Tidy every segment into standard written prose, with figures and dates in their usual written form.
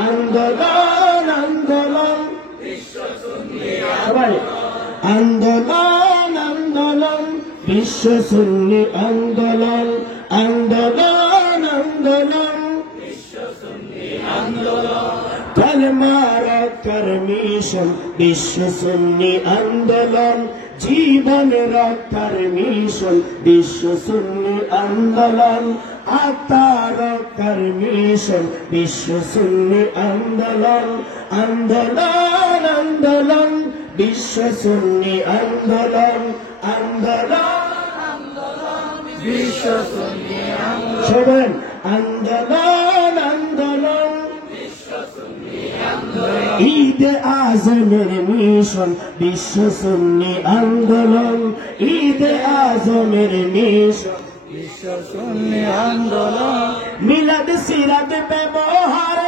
আন্দোলন আন্দোলন সবাই আন্দোলন আন্দোলন বিশ্ব সুন্নি আন্দোলন আন্দোলন আন্দোলন কালেমা রক্ষার মিশন বিশ্ব সুন্নি আন্দোলন জীবন রক্ষার মিশন বিশ্ব সুন্নি আন্দোলন আত্মা রক্ষার মিশন বিশ্ব সুন্নি আন্দোলন আন্দোলন আন্দোলন বিশ্ব সুন্নি আন্দোলন আন্দোলন বিশ্ব সুন্নি আন্দোলন আন্দোলন আন্দোলন ঈদে আজমের মিশন বিশ্ব সুন্নি আন্দোলন ঈদে আজমের মিশন বিশ্ব সুন্নি আন্দোলন মিলাদ সিরাত ব্যবহার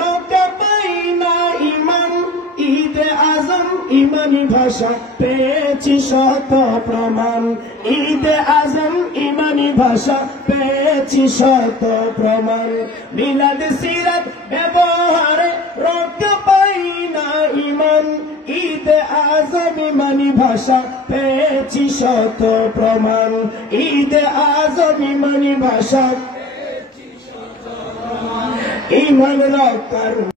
রক্ষা পাই না ইমান ঈদে আজম ইমানি ভাষা পেয়েছি শত প্রমাণ ঈদে আজম ইমানি ভাষা পেয়েছি শত প্রমাণ মিলাদ সিরাত ব্যবহার রক্ষা পাই না ইমান ঈদে আজম ইমানি ভাষা পেয়েছি শত প্রমাণ ঈদে আজম ইমানি ভাষা ইমান রক্ষার